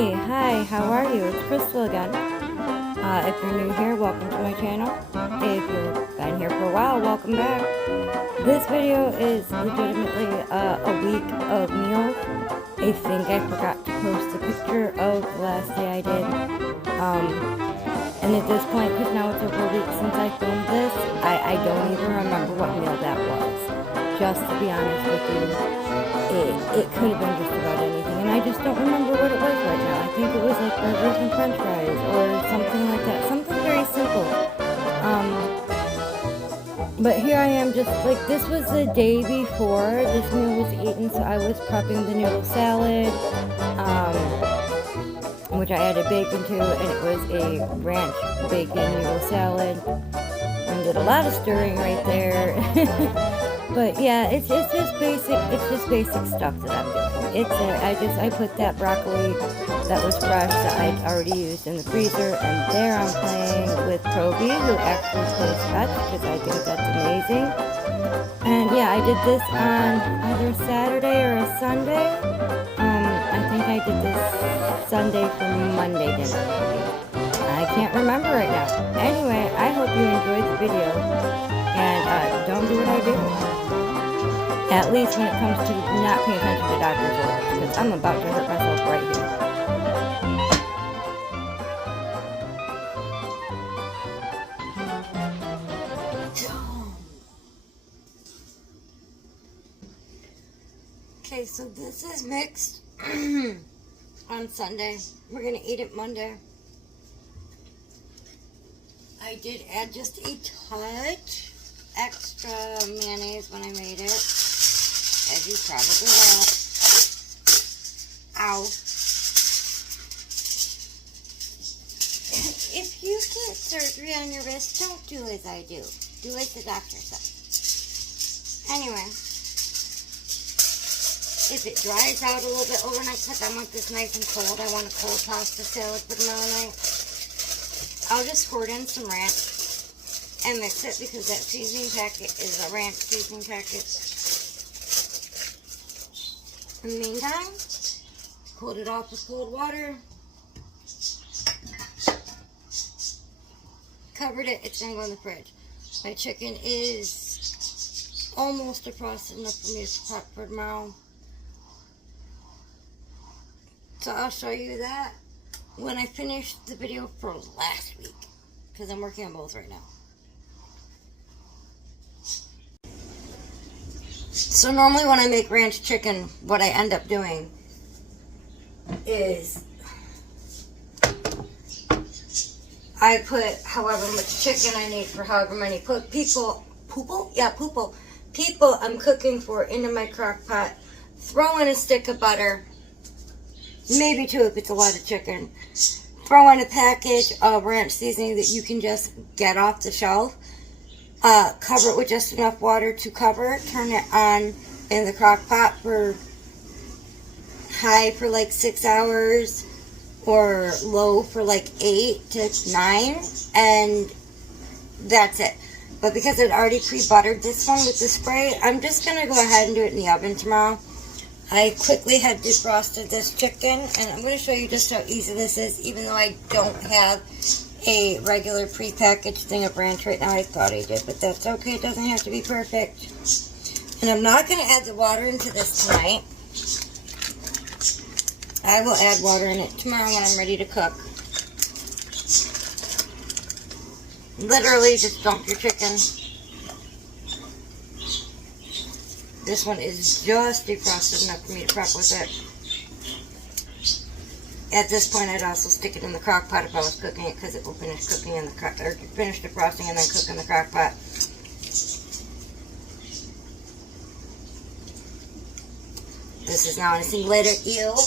Hey, hi, how are you? It's Crystal again. If you're new here, welcome to my channel. If you've been here for a while, welcome back. This video is legitimately a week of meals. I think I forgot to post a picture of the last day I did. And at this point, because now it's over a week since I filmed this, I don't even remember what meal that was. Just to be honest with you. It could have been just about anything, and I just don't remember what it was right now. I think it was like burgers and french fries, or something like that. Something very simple. But here I am, just like, this was the day before this meal was eaten, so I was prepping the noodle salad, which I added bacon to, and it was a ranch bacon noodle salad, and did a lot of stirring right there. But yeah, it's just basic stuff that I'm doing. I put that broccoli that was fresh that I'd already used in the freezer, and there I'm playing with Proby, who actually plays fetch, because I think that's amazing. And yeah, I did this on either a Saturday or a Sunday. I think I did this Sunday for Monday dinner. I can't remember right now. Anyway, I hope you enjoyed the video, and don't do what I do. At least when it comes to not paying attention to doctor's orders, because I'm about to hurt myself right here. Okay, so this is mixed on Sunday. We're going to eat it Monday. I did add just a touch extra mayonnaise when I made it. As you probably will. Ow. If you get surgery on your wrist, don't do as I do. Do as the doctor says. Anyway. If it dries out a little bit overnight, because I want this nice and cold, I want a cold pasta salad for tomorrow night, I'll just squirt in some ranch and mix it, because that seasoning packet is a ranch seasoning packet. In the meantime, cooled it off with cold water, covered it, it's going to go in the fridge. My chicken is almost defrosted enough for me to prep for tomorrow. So I'll show you that when I finish the video for last week, because I'm working on both right now. So normally when I make ranch chicken, what I end up doing is I put however much chicken I need for however many people I'm cooking for into my crock pot, throw in a stick of butter, maybe two if it's a lot of chicken, throw in a package of ranch seasoning that you can just get off the shelf. Cover it with just enough water to cover it. Turn it on in the crock pot for high for like 6 hours or low for like 8 to 9, and that's it. But because I'd already pre-buttered this one with the spray, I'm just going to go ahead and do it in the oven tomorrow. I quickly had defrosted this chicken, and I'm going to show you just how easy this is, even though I don't have a regular pre-packaged thing of ranch right now. I thought I did, but that's okay. It doesn't have to be perfect. And I'm not going to add the water into this tonight. I will add water in it tomorrow when I'm ready to cook. Literally just dump your chicken. This one is just defrosted enough for me to prep with it. At this point, I'd also stick it in the crock pot if I was cooking it, because it will finish cooking in the or finish defrosting and then cook in the crock pot. This is now in a single-layer eel.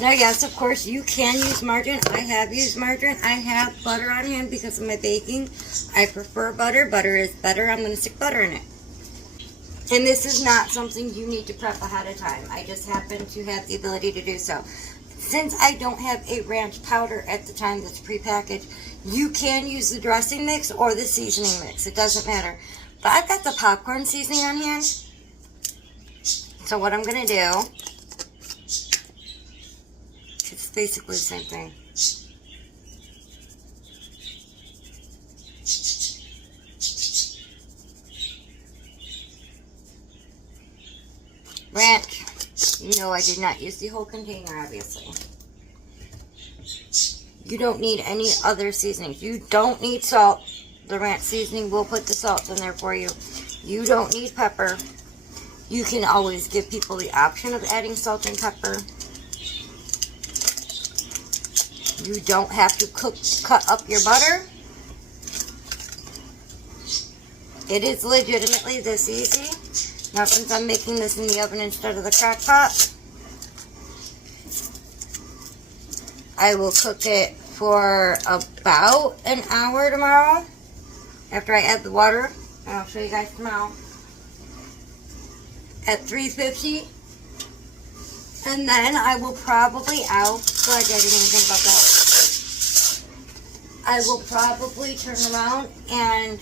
Now, yes, of course, you can use margarine. I have used margarine. I have butter on hand because of my baking. I prefer butter. Butter is better. I'm going to stick butter in it. And this is not something you need to prep ahead of time. I just happen to have the ability to do so. Since I don't have a ranch powder at the time that's prepackaged, you can use the dressing mix or the seasoning mix. It doesn't matter. But I've got the popcorn seasoning on hand. So what I'm going to do basically the same thing. Ranch. No, I did not use the whole container, obviously. You don't need any other seasonings. You don't need salt. The ranch seasoning will put the salt in there for you. You don't need pepper. You can always give people the option of adding salt and pepper. You don't have to cut up your butter. It is legitimately this easy. Now, since I'm making this in the oven instead of the crock pot, I will cook it for about an hour tomorrow after I add the water. And I'll show you guys tomorrow. At 350. And then I will probably, I didn't even think about that. I will probably turn around and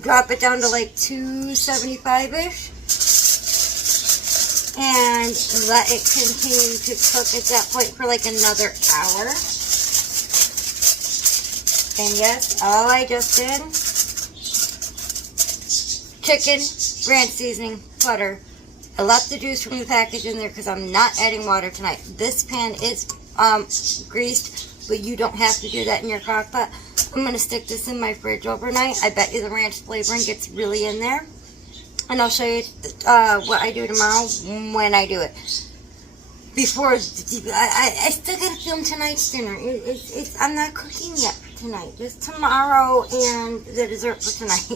drop it down to like 275-ish. And let it continue to cook at that point for like another hour. And yes, all I just did, chicken, ranch seasoning, butter. I left the juice from the package in there because I'm not adding water tonight. This pan is greased, but you don't have to do that in your crock pot. I'm going to stick this in my fridge overnight. I bet you the ranch flavoring gets really in there. And I'll show you what I do tomorrow when I do it. Before, I still got to film tonight's dinner. I'm not cooking yet for tonight. Just tomorrow and the dessert for tonight.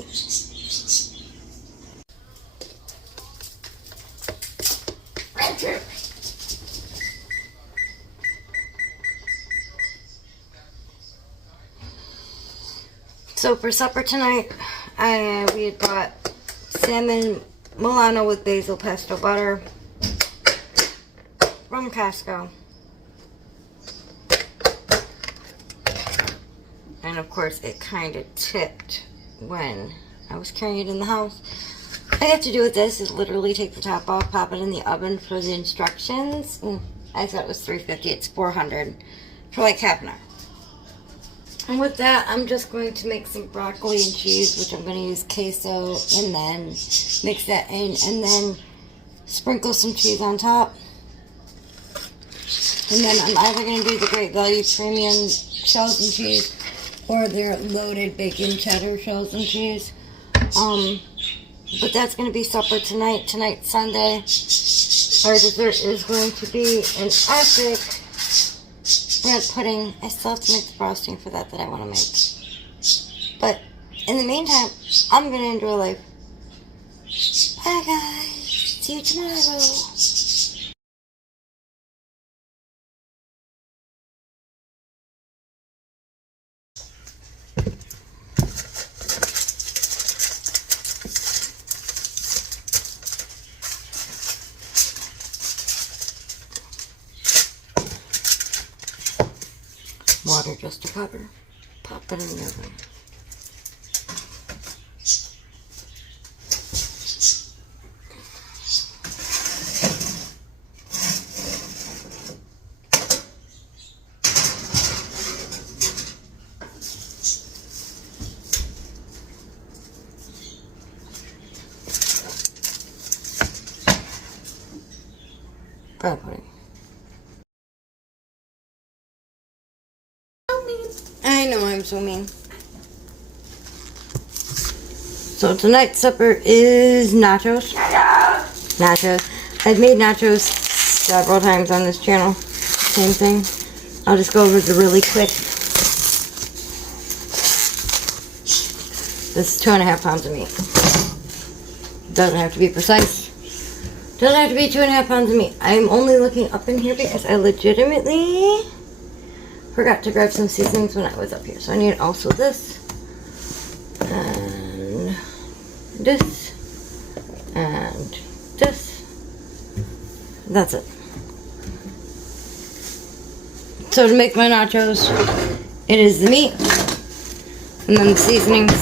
So for supper tonight, we had bought salmon Milano with basil pesto butter from Costco. And of course it kind of tipped when I was carrying it in the house. All I have to do with this is literally take the top off, pop it in the oven for the instructions. I thought it was 350, it's 400 for like half an hour. And with that, I'm just going to make some broccoli and cheese, which I'm going to use queso, and then mix that in, and then sprinkle some cheese on top. And then I'm either going to do the Great Value Premium shells and cheese, or their loaded bacon cheddar shells and cheese. But that's going to be supper tonight. Tonight's Sunday. Our dessert is going to be an epic bread pudding. I still have to make the frosting for that I want to make. But in the meantime, I'm going to enjoy life. Bye guys. See you tomorrow. Water just to cover. Pop it in the oven. Bread pudding. I know I'm so mean. So tonight's supper is nachos. Nachos. I've made nachos several times on this channel. Same thing. I'll just go over the really quick. This is 2.5 pounds of meat. Doesn't have to be precise. Doesn't have to be 2.5 pounds of meat. I'm only looking up in here because I legitimately forgot to grab some seasonings when I was up here. So I need also this, and this, and this. That's it. So to make my nachos, it is the meat, and then the seasonings.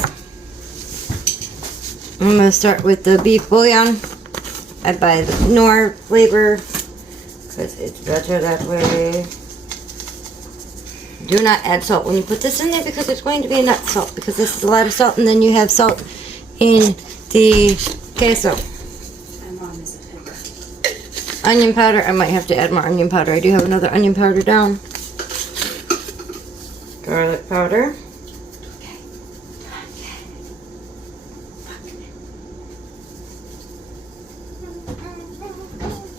I'm going to start with the beef bouillon. I buy the Knorr flavor because it's better that way. Do not add salt when you put this in there because it's going to be a nut salt, because this is a lot of salt, and then you have salt in the queso. Onion powder, I might have to add more onion powder. I do have another onion powder down. Garlic powder.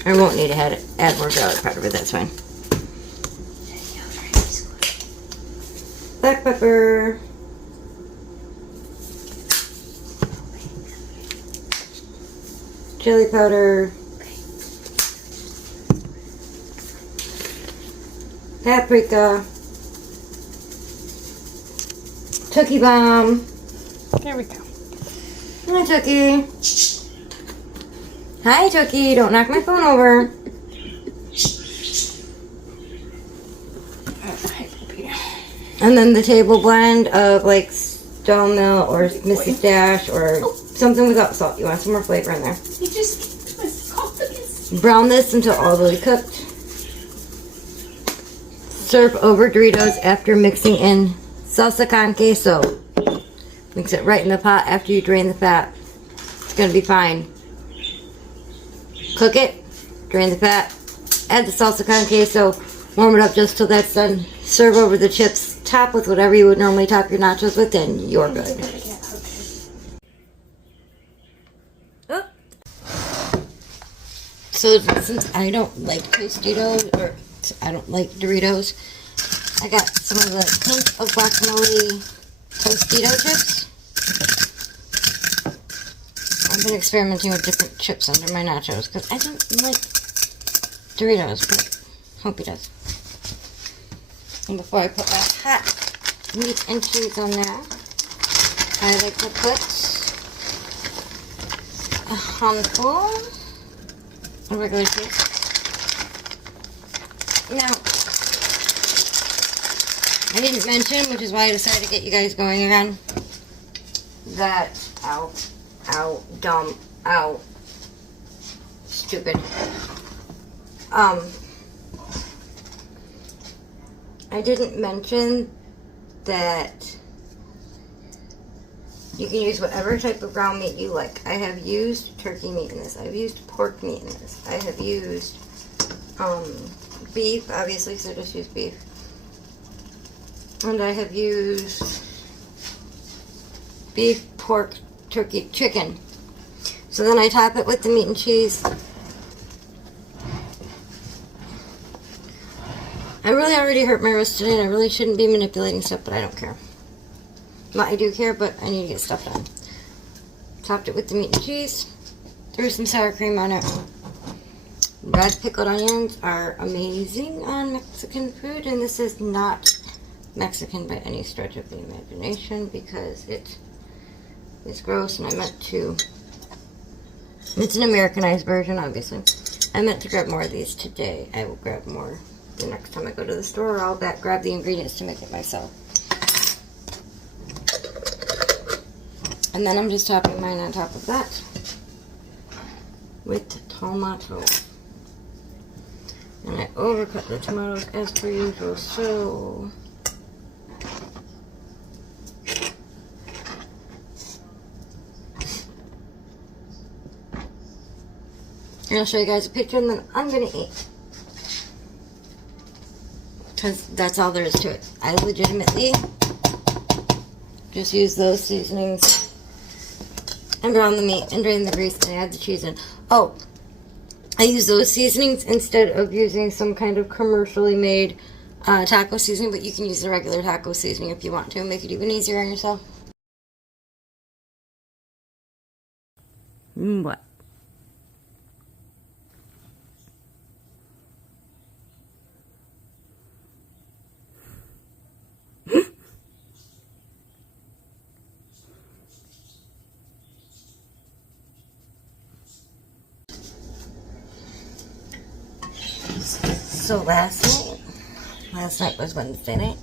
I won't need to add more garlic powder, but that's fine. Black pepper. Chili powder. Paprika. Tookie bomb. There we go. Hi, Tookie. Hi, Tookie. Don't knock my phone over. And then the table blend of like Stone Mill or Mrs. Dash or something without salt. You want some more flavor in there. You just was Brown this until all the way cooked. Serve over Doritos after mixing in salsa con queso. Mix it right in the pot after you drain the fat. It's going to be fine. Cook it, drain the fat, add the salsa con queso, warm it up just till that's done. Serve over the chips, top with whatever you would normally top your nachos with, and you're good. Oh. So since I don't like Tostitos, or I don't like Doritos, I got some of the hint of guacamole Tostito chips. I've been experimenting with different chips under my nachos because I don't like Doritos, but hope he does. And before I put my hot meat and cheese on there, I like to put a handful of regular cheese. Now, I didn't mention, which is why I decided to get you guys going again, that, ow, dumb, ow, stupid. I didn't mention that you can use whatever type of ground meat you like. I have used turkey meat in this. I've used pork meat in this. I have used beef, obviously, because I just used beef. And I have used beef, pork, turkey, chicken. So then I top it with the meat and cheese. I really already hurt my wrist today, and I really shouldn't be manipulating stuff, but I don't care. Well, I do care, but I need to get stuff done. Topped it with the meat and cheese. Threw some sour cream on it. Red pickled onions are amazing on Mexican food, and this is not Mexican by any stretch of the imagination because it is gross, and I meant to... It's an Americanized version, obviously. I meant to grab more of these today. I will grab more the next time I go to the store, or I'll grab the ingredients to make it myself. And then I'm just topping mine on top of that with tomato. And I overcut the tomatoes as per usual, so... And I'll show you guys a picture, and then I'm going to eat. Because that's all there is to it. I legitimately just use those seasonings and brown the meat and drain the grease and add the cheese in. Oh, I use those seasonings instead of using some kind of commercially made taco seasoning, but you can use the regular taco seasoning if you want to and make it even easier on yourself. What? So last night was Wednesday night.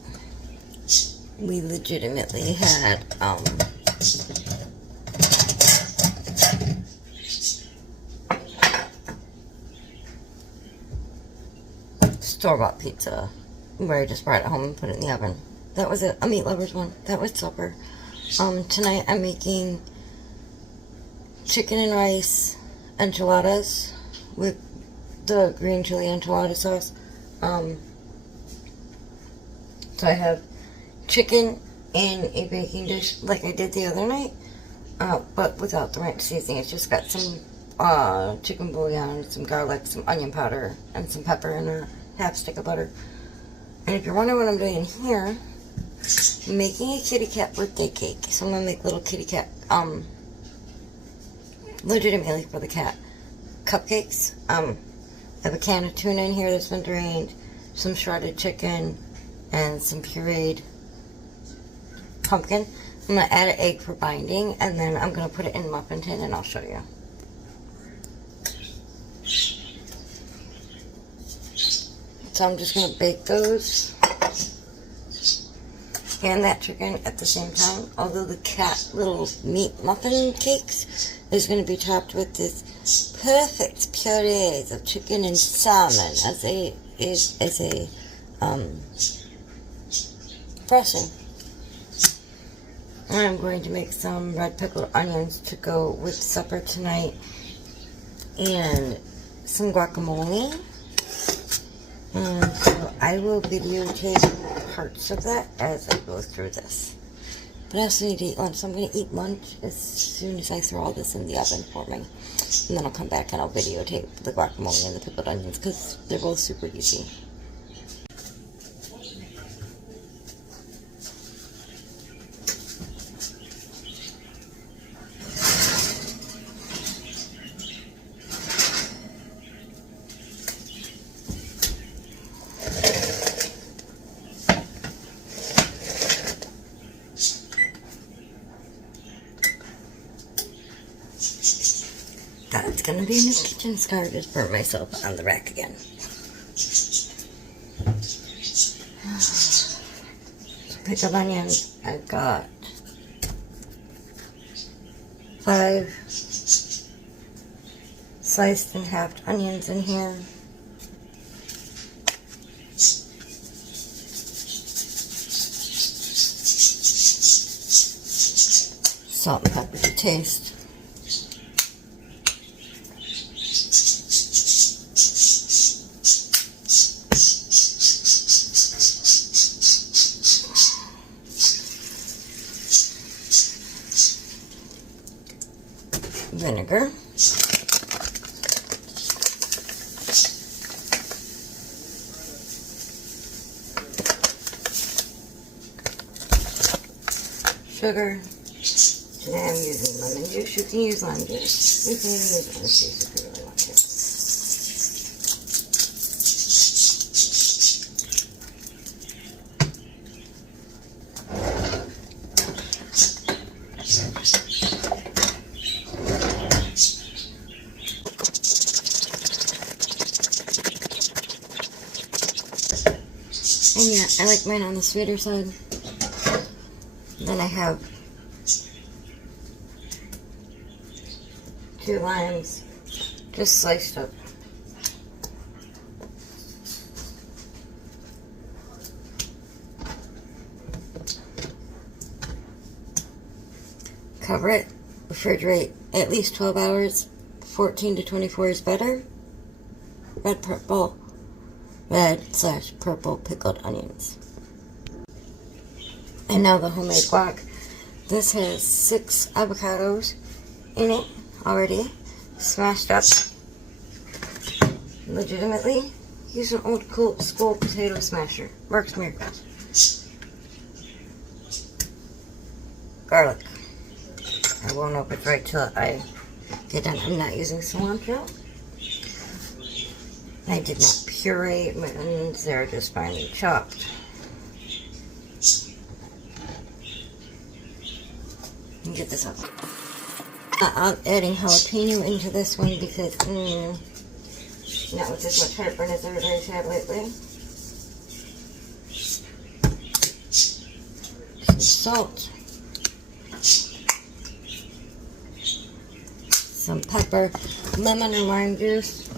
We legitimately had store-bought pizza where I just brought it home and put it in the oven. That was a meat lovers one. That was supper. Tonight I'm making chicken and rice enchiladas with the green chili enchilada sauce. So I have chicken in a baking dish like I did the other night, but without the ranch seasoning. It's just got some chicken bouillon, some garlic, some onion powder, and some pepper, and a half stick of butter. And if you're wondering what I'm doing here, I'm making a kitty cat birthday cake. So I'm going to make little kitty cat, legitimately for the cat, cupcakes. I have a can of tuna in here that's been drained, some shredded chicken, and some pureed pumpkin. I'm going to add an egg for binding, and then I'm going to put it in a muffin tin, and I'll show you. So I'm just going to bake those and that chicken at the same time. Although the cat little meat muffin cakes is going to be topped with this perfect purees of chicken and salmon as a frosting. And I'm going to make some red pickled onions to go with supper tonight, and some guacamole. And so I will videotape parts of that as I go through this. But I also need to eat lunch, so I'm going to eat lunch as soon as I throw all this in the oven for me. And then I'll come back and I'll videotape the guacamole and the pickled onions because they're both super easy. That's gonna be a new kitchen scar. Just burnt myself on the rack again. Pickled onions. I've got 5 sliced and halved onions in here. Salt and pepper to taste. Vinegar, sugar, today I'm using lemon juice. You can use lime juice. You can use orange juice if you really want to. And yeah, I like mine on the sweeter side. Then I have 2 limes, just sliced up. Cover it, refrigerate at least 12 hours, 14 to 24 is better. Red/purple pickled onions. And now the homemade guac. This has 6 avocados in it already, smashed up. Legitimately, use an old school potato smasher. Works miracles. Garlic. I won't open it right till I get done. I'm not using cilantro. I did not puree my onions, they're just finely chopped. Let me get this up. I'm adding jalapeno into this one because, not with as much heartburn as everybody's had lately. Some salt. Some pepper, lemon and lime juice.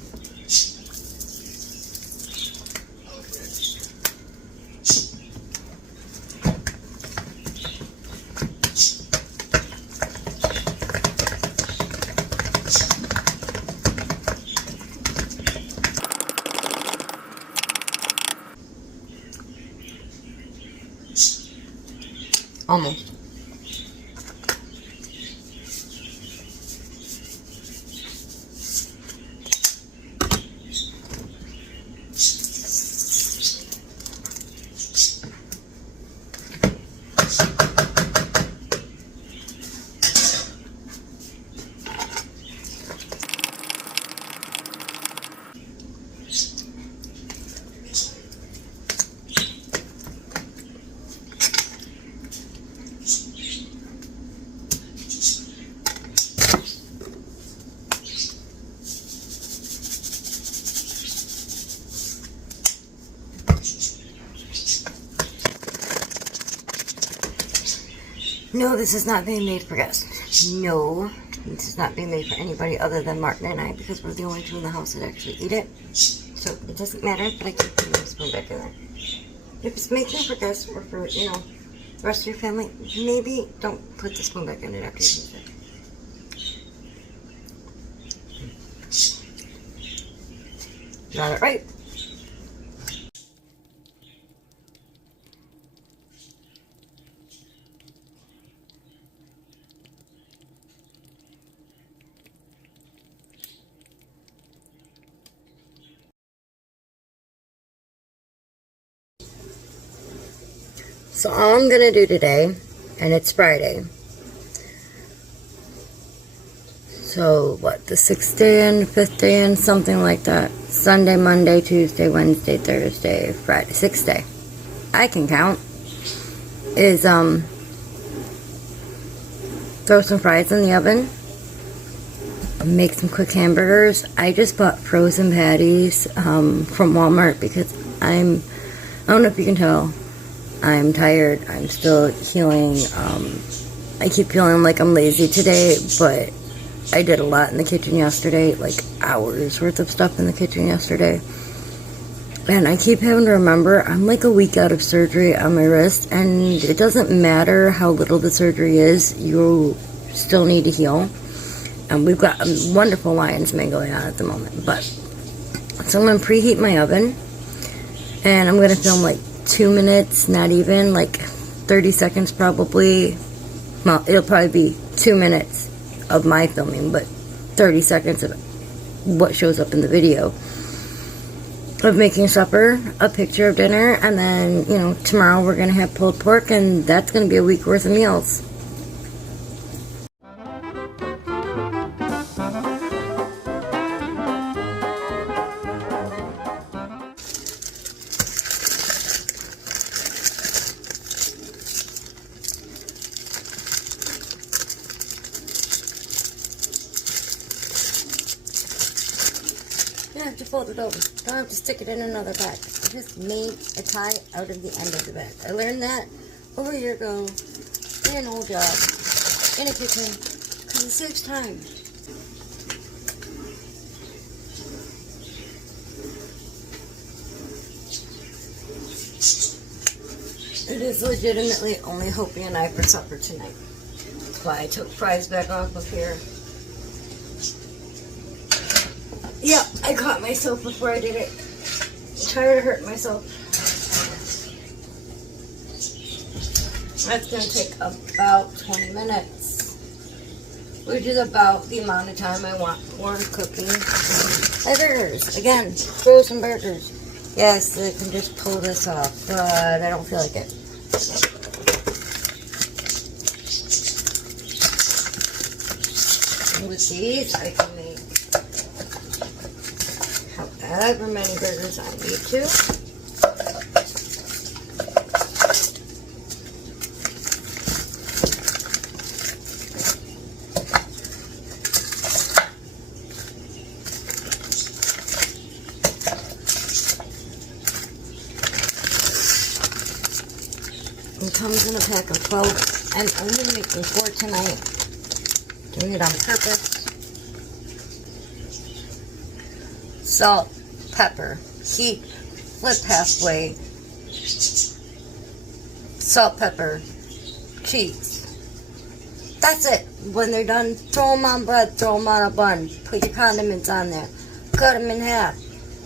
Almost. No, this is not being made for guests. No, this is not being made for anybody other than Martin and I, because we're the only two in the house that actually eat it. So it doesn't matter, but I keep putting the spoon back in there. If it's making for guests or for, you know, the rest of your family, maybe don't put the spoon back in it after you use it. Got it right. So all I'm going to do today, and it's Friday, so what, the 6th day and 5th day and something like that, Sunday, Monday, Tuesday, Wednesday, Thursday, Friday, 6th day, I can count, is throw some fries in the oven, make some quick hamburgers. I just bought frozen patties from Walmart because I don't know if you can tell, I'm tired. I'm still healing. I keep feeling like I'm lazy today, but I did a lot in the kitchen yesterday, like hours worth of stuff in the kitchen yesterday. And I keep having to remember, I'm like a week out of surgery on my wrist, and it doesn't matter how little the surgery is, you still need to heal. And we've got a wonderful lion's mane going on at the moment. But so I'm going to preheat my oven, and I'm going to film like 2 minutes, not even, like 30 seconds probably. Well, it'll probably be 2 minutes of my filming, but 30 seconds of what shows up in the video of making supper, a picture of dinner, and then, you know, tomorrow we're going to have pulled pork, and that's going to be a week worth of meals. You don't have to fold it over. Don't have to stick it in another bag. I just made a tie out of the end of the bag. I learned that over a year ago in an old job in a kitchen because it saves time. It is legitimately only Hopi and I for supper tonight. That's why I took fries back off of here. Yeah, I caught myself before I did it. I'm tired of hurting myself. That's going to take about 20 minutes, which is about the amount of time I want for cooking my burgers. Again, frozen burgers. Yes, I can just pull this off, but I don't feel like it. And with these, I can make however many burgers I need to. It comes in a pack of 12. I'm only making 4 tonight. Doing it on purpose. Salt, pepper, heat, flip halfway, salt, pepper, cheese. That's it. When they're done, throw them on bread, throw them on a bun, put your condiments on there, cut them in half,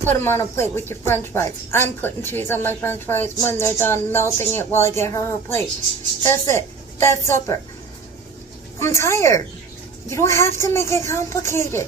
put them on a plate with your french fries. I'm putting cheese on my french fries when they're done melting it while I get her plate. That's it. that supper. I'm tired. You don't have to make it complicated.